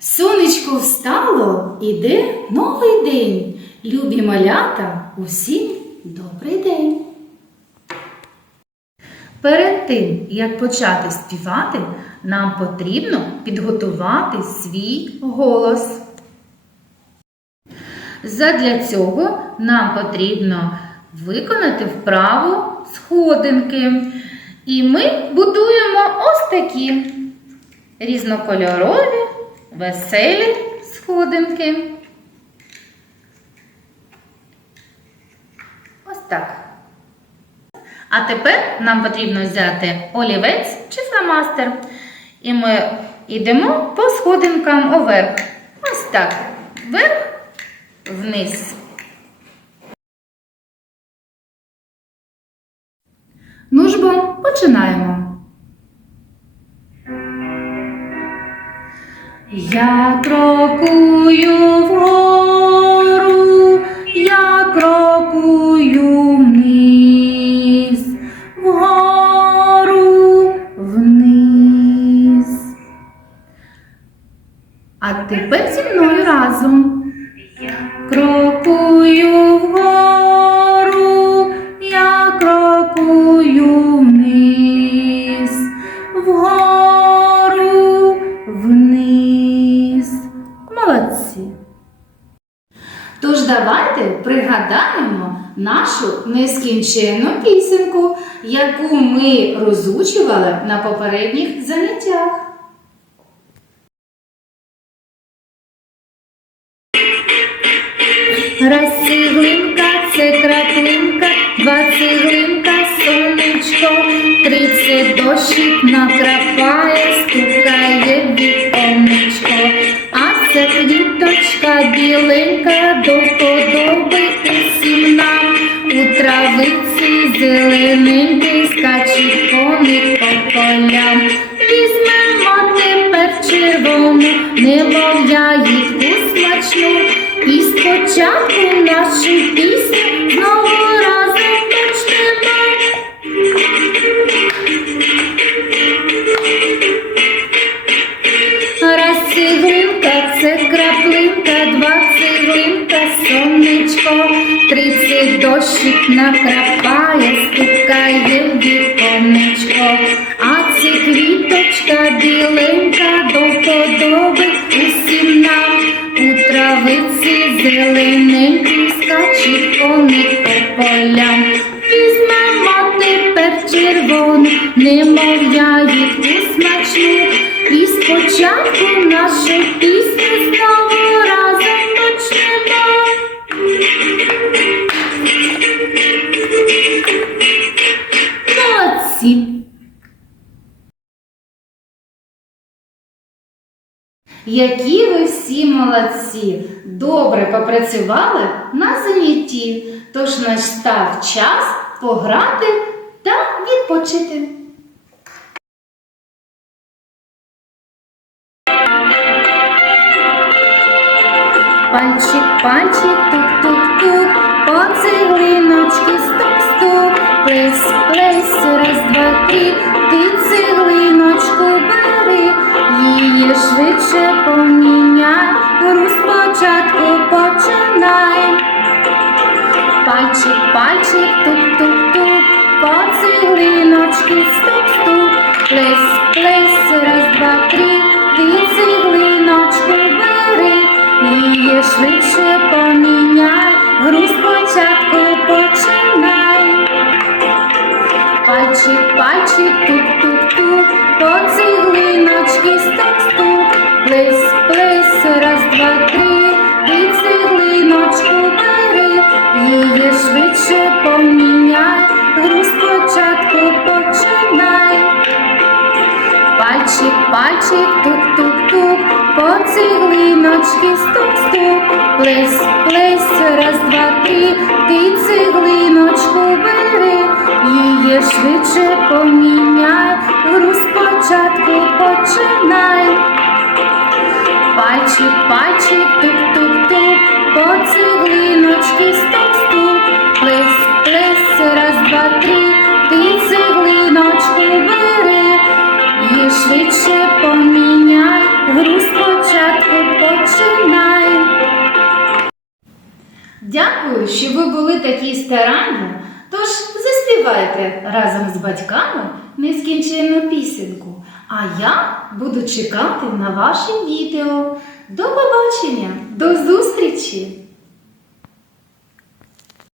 Сонечко встало, іде новий день. Любі малята, усім добрий день. Перед тим, як почати співати, нам потрібно підготувати свій голос. Задля цього нам потрібно виконати вправу сходинки. І ми будуємо ось такі різнокольорові, веселі сходинки. Ось так. А тепер нам потрібно взяти олівець чи фломастер. І ми йдемо по сходинкам уверх. Ось так. Вверх, вниз. Ну ж бо, починаємо. Я крокую вгору, я крокую вниз, вгору, вниз. А тепер зі мною разом. Крокую нашу нескінченну пісеньку, яку ми розучували на попередніх заняттях. Раз цеглинка, це краплинка, два цеглинка, сонечко, три це дощик накрапає, травиці зеленим скачуть коник по полям. Візьмемо тепер червону, немов їх смачну, і спочатку нашу пісню знову разом почнемо. Накрапає, стукає в віконечко, а це квіточка біленька, до вподоби усім нам, у травиці зелененький скаче коник по полям. Візьмемо тепер червону, немов ягідку смачну, і спочатку нашу пісню знову разом почнемо. Які ви всі молодці! Добре попрацювали на занятті, тож настав час пограти та відпочити. Пальчик, пальчик, тук-тук-тук, по цеглиночки стук-стук, плес, плес, раз, два, три, ти цеглиночку Пальчик, пальчик, тук-тук-тук, по стук-стук, плес, плес, раз, два, три, ти цеглиночку бери, її швидше поміняй, гру спочатку починай. Пальчик, пальчик, тук-тук-тук, по стук-стук, плес, плес, раз, два, три, ти цеглиночку бери, Пальчик, тук-тук-тук, по цеглиночки стук-стук, плес, плес, раз, два, три, ти цеглиночку бери, її швидше поміняй, гру спочатку починай. Пальчик, пальчик, тук-тук-тук, по цеглиночки стук-стук, Дякую, що ви були такі старанні. Тож заспівайте разом з батьками нескінченну пісеньку. А я буду чекати на ваше відео. До побачення, до зустрічі!